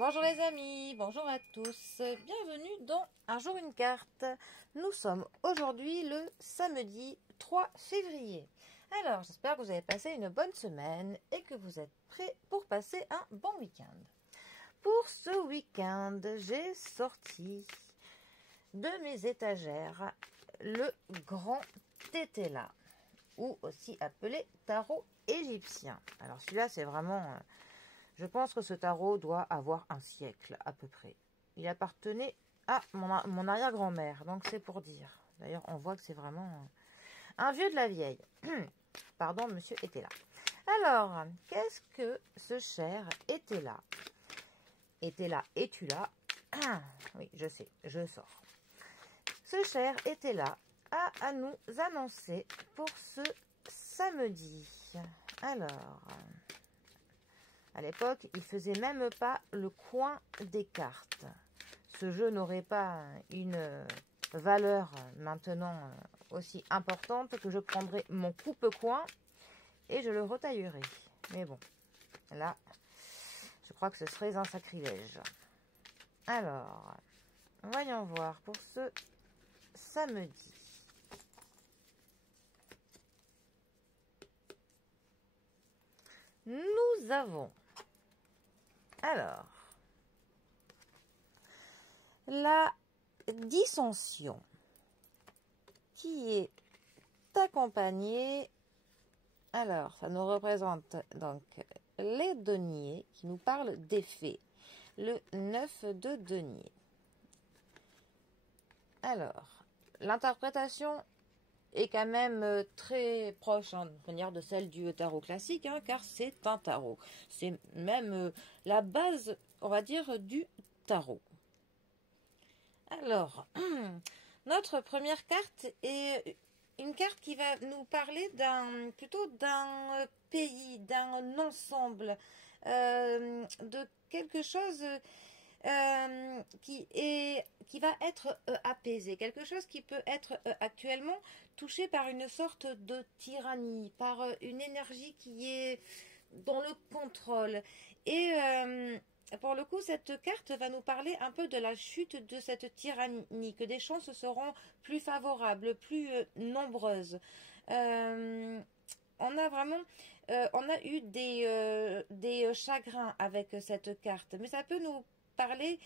Bonjour les amis, bonjour à tous, bienvenue dans Un jour une carte. Nous sommes aujourd'hui le samedi 3 février. Alors j'espère que vous avez passé une bonne semaine et que vous êtes prêts pour passer un bon week-end. Pour ce week-end, j'ai sorti de mes étagères le grand tétela, ou aussi appelé tarot égyptien. Alors celui-là c'est vraiment... Je pense que ce tarot doit avoir un siècle à peu près. Il appartenait à mon arrière-grand-mère, donc c'est pour dire. D'ailleurs, on voit que c'est vraiment un vieux de la vieille. Pardon, monsieur était là. Alors, qu'est-ce que ce cher était là? Était là, es-tu là? Oui, je sais, je sors. Ce cher était là à nous annoncer pour ce samedi. Alors... À l'époque, il faisait même pas le coin des cartes. Ce jeu n'aurait pas une valeur maintenant aussi importante que je prendrais mon coupe-coin et je le retaillerai. Mais bon, là, je crois que ce serait un sacrilège. Alors, voyons voir pour ce samedi. Nous avons... Alors, la dissension qui est accompagnée, alors ça nous représente donc les deniers qui nous parlent d'effet, le 9 de denier. Alors, l'interprétation est quand même très proche de celle du tarot classique, car c'est un tarot. C'est même la base, on va dire, du tarot. Alors, notre première carte est une carte qui va nous parler plutôt d'un pays, d'un ensemble, de quelque chose... qui va être apaisé, quelque chose qui peut être actuellement touché par une sorte de tyrannie, par une énergie qui est dans le contrôle. Et pour le coup, cette carte va nous parler un peu de la chute de cette tyrannie, que des chances seront plus favorables, plus nombreuses. On a vraiment, on a eu des chagrins avec cette carte, mais ça peut nous parler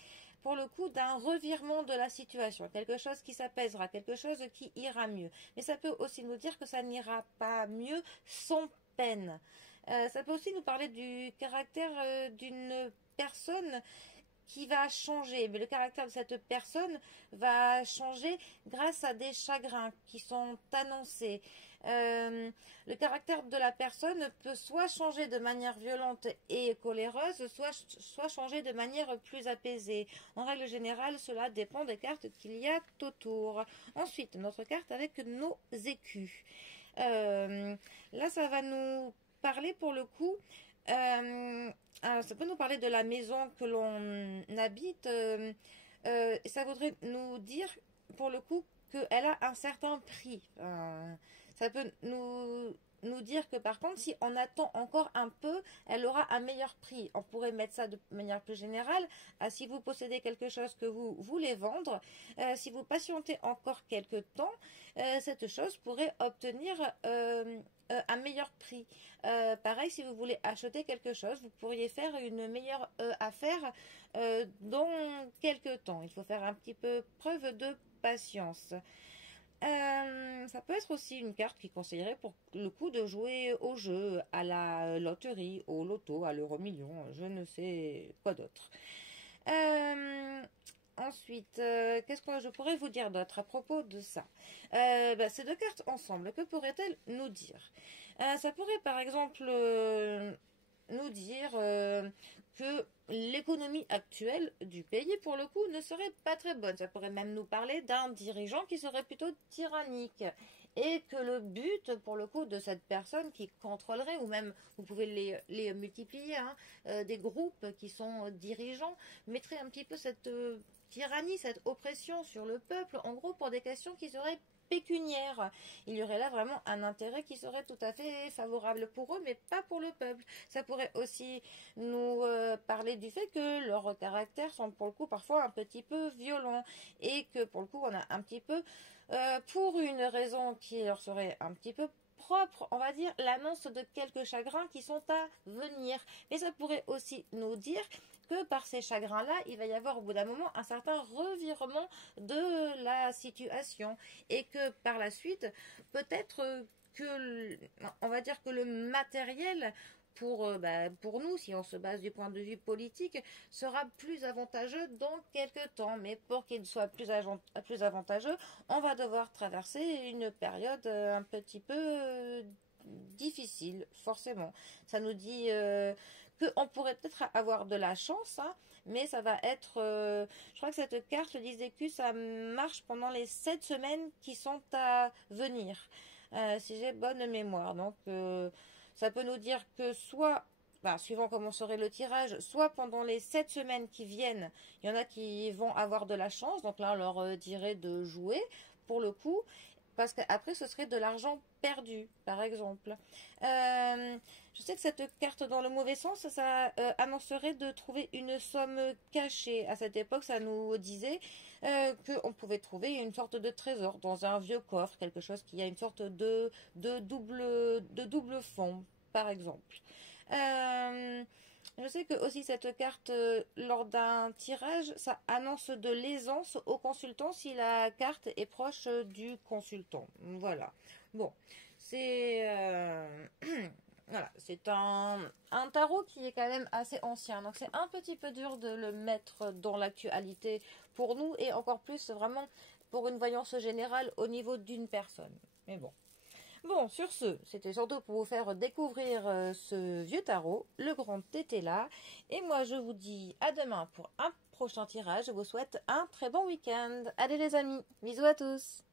pour le coup d'un revirement de la situation, quelque chose qui s'apaisera, quelque chose qui ira mieux. Mais ça peut aussi nous dire que ça n'ira pas mieux sans peine. Ça peut aussi nous parler du caractère d'une personne qui va changer, mais le caractère de cette personne va changer grâce à des chagrins qui sont annoncés. Le caractère de la personne peut soit changer de manière violente et coléreuse, soit changer de manière plus apaisée. En règle générale, cela dépend des cartes qu'il y a autour. Ensuite, notre carte avec nos écus. Là, ça va nous parler pour le coup... alors, ça peut nous parler de la maison que l'on habite. Ça voudrait nous dire, pour le coup, qu'elle a un certain prix. Ça peut nous dire que, par contre, si on attend encore un peu, elle aura un meilleur prix. On pourrait mettre ça de manière plus générale. Si vous possédez quelque chose que vous voulez vendre, si vous patientez encore quelques temps, cette chose pourrait obtenir... un meilleur prix. Pareil, si vous voulez acheter quelque chose, vous pourriez faire une meilleure affaire dans quelques temps. Il faut faire un petit peu preuve de patience. Ça peut être aussi une carte qui conseillerait pour le coup de jouer au jeu, à la loterie, au loto, à l'euro-million, je ne sais quoi d'autre. Ensuite, qu'est-ce que je pourrais vous dire d'autre à propos de ça? Ces deux cartes ensemble, que pourraient-elles nous dire? Ça pourrait par exemple nous dire que l'économie actuelle du pays, pour le coup, ne serait pas très bonne. Ça pourrait même nous parler d'un dirigeant qui serait plutôt tyrannique. Et que le but, pour le coup, de cette personne qui contrôlerait, ou même, vous pouvez les multiplier, des groupes qui sont dirigeants, mettrait un petit peu cette... tyrannie, cette oppression sur le peuple, en gros pour des questions qui seraient pécuniaires. Il y aurait là vraiment un intérêt qui serait tout à fait favorable pour eux, mais pas pour le peuple. Ça pourrait aussi nous parler parler du fait que leurs caractères sont pour le coup parfois un petit peu violents et que pour le coup on a un petit peu, pour une raison qui leur serait un petit peu propre, on va dire, l'annonce de quelques chagrins qui sont à venir. Mais ça pourrait aussi nous dire que par ces chagrins-là, il va y avoir au bout d'un moment un certain revirement de la situation et que par la suite, peut-être on va dire que le matériel pour nous, si on se base du point de vue politique, sera plus avantageux dans quelques temps. Mais pour qu'il soit plus avantageux, on va devoir traverser une période un petit peu difficile, forcément. Ça nous dit qu'on pourrait peut-être avoir de la chance, hein, mais ça va être... je crois que cette carte disait que ça marche pendant les 7 semaines qui sont à venir, si j'ai bonne mémoire. Donc, ça peut nous dire que soit, suivant comment serait le tirage, soit pendant les 7 semaines qui viennent, il y en a qui vont avoir de la chance, donc là on leur dirait de jouer pour le coup, parce qu'après ce serait de l'argent perdu, par exemple. Je sais que cette carte dans le mauvais sens, ça annoncerait de trouver une somme cachée. À cette époque, ça nous disait qu'on pouvait trouver une sorte de trésor dans un vieux coffre, quelque chose qui a une sorte de double fond, par exemple. Je sais que aussi cette carte, lors d'un tirage, ça annonce de l'aisance au consultant si la carte est proche du consultant. Voilà. Bon, c'est voilà, c'est un tarot qui est quand même assez ancien, donc c'est un petit peu dur de le mettre dans l'actualité pour nous et encore plus vraiment pour une voyance générale au niveau d'une personne. Mais bon. Bon, sur ce, c'était surtout pour vous faire découvrir ce vieux tarot, le grand Tété là. Et moi, je vous dis à demain pour un prochain tirage. Je vous souhaite un très bon week-end. Allez les amis, bisous à tous.